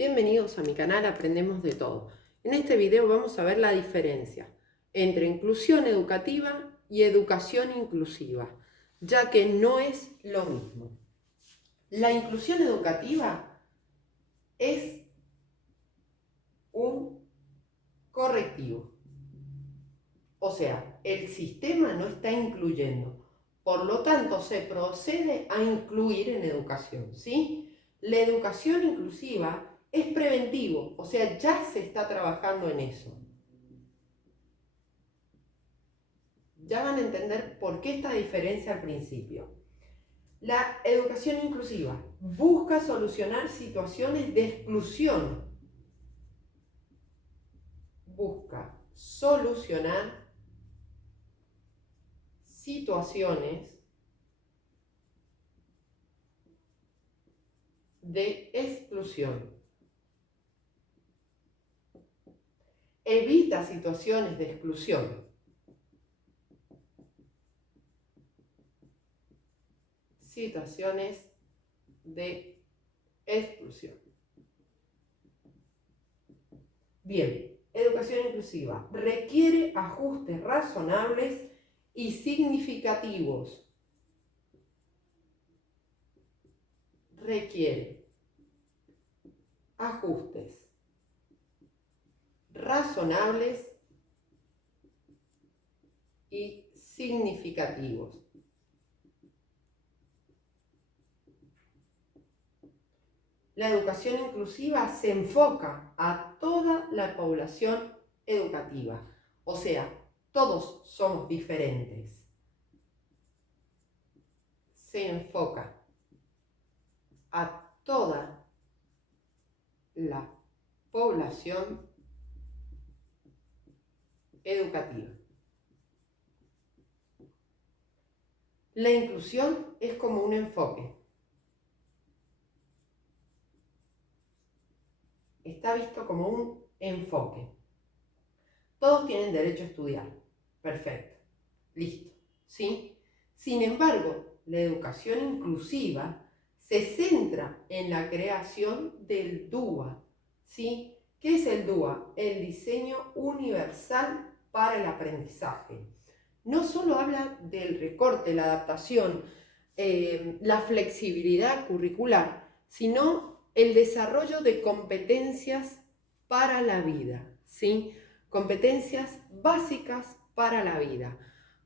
Bienvenidos a mi canal Aprendemos de Todo. En este video vamos a ver la diferencia entre inclusión educativa y educación inclusiva, ya que no es lo mismo. La inclusión educativa es un correctivo, o sea, el sistema no está incluyendo, por lo tanto se procede a incluir en educación, ¿sí? La educación inclusiva es preventivo, o sea, ya se está trabajando en eso. Ya van a entender por qué esta diferencia al principio. La educación inclusiva busca solucionar situaciones de exclusión. Busca solucionar situaciones de exclusión. Evita situaciones de exclusión. Situaciones de exclusión. Bien, educación inclusiva requiere ajustes razonables y significativos. Requiere ajustes razonables y significativos. La educación inclusiva se enfoca a toda la población educativa, o sea, todos somos diferentes. Se enfoca a toda la población educativa. La inclusión es como un enfoque. Está visto como un enfoque. Todos tienen derecho a estudiar. Perfecto. Listo. ¿Sí? Sin embargo, la educación inclusiva se centra en la creación del DUA. ¿Sí? ¿Qué es el DUA? El diseño universal para el aprendizaje. No solo habla del recorte, la adaptación, la flexibilidad curricular, sino el desarrollo de competencias para la vida, ¿sí? Competencias básicas para la vida,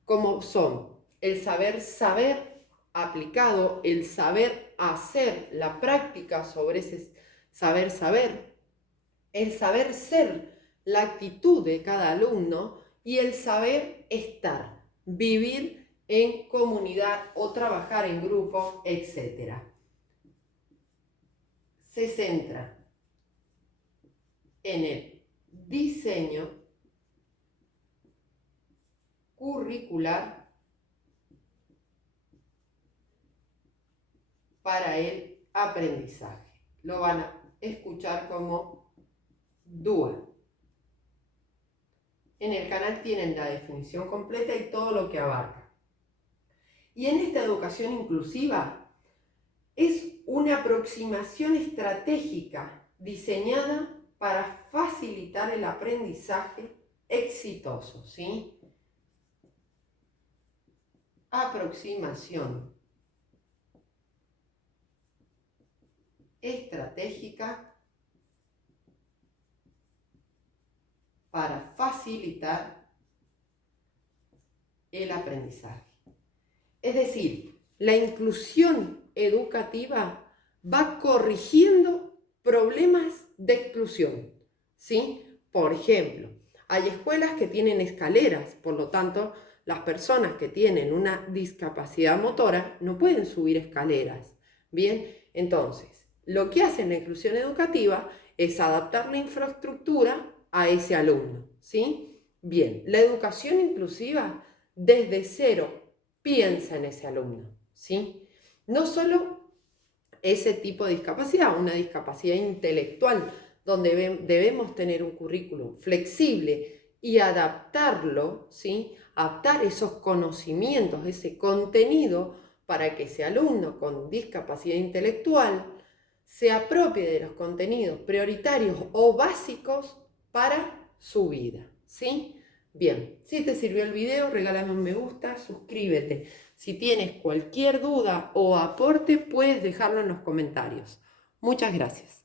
como son el saber aplicado, el saber hacer, la práctica sobre ese saber, el saber ser, la actitud de cada alumno y el saber estar, vivir en comunidad o trabajar en grupo, etc. Se centra en el diseño curricular para el aprendizaje. Lo van a escuchar como DUA. En el canal tienen la definición completa y todo lo que abarca. Y en esta educación inclusiva es una aproximación estratégica diseñada para facilitar el aprendizaje exitoso, ¿sí? Aproximación estratégica para facilitar el aprendizaje. Es decir, la inclusión educativa va corrigiendo problemas de exclusión, ¿sí? Por ejemplo, hay escuelas que tienen escaleras, por lo tanto, las personas que tienen una discapacidad motora no pueden subir escaleras. Bien, entonces, lo que hace la inclusión educativa es adaptar la infraestructura a ese alumno, ¿sí? Bien, la educación inclusiva desde cero piensa en ese alumno, ¿sí? No solo ese tipo de discapacidad, una discapacidad intelectual, donde debemos tener un currículum flexible y adaptarlo, ¿sí? Adaptar esos conocimientos, ese contenido, para que ese alumno con discapacidad intelectual se apropie de los contenidos prioritarios o básicos para su vida, ¿sí? Bien, si te sirvió el video, regálame un me gusta, suscríbete. Si tienes cualquier duda o aporte, puedes dejarlo en los comentarios. Muchas gracias.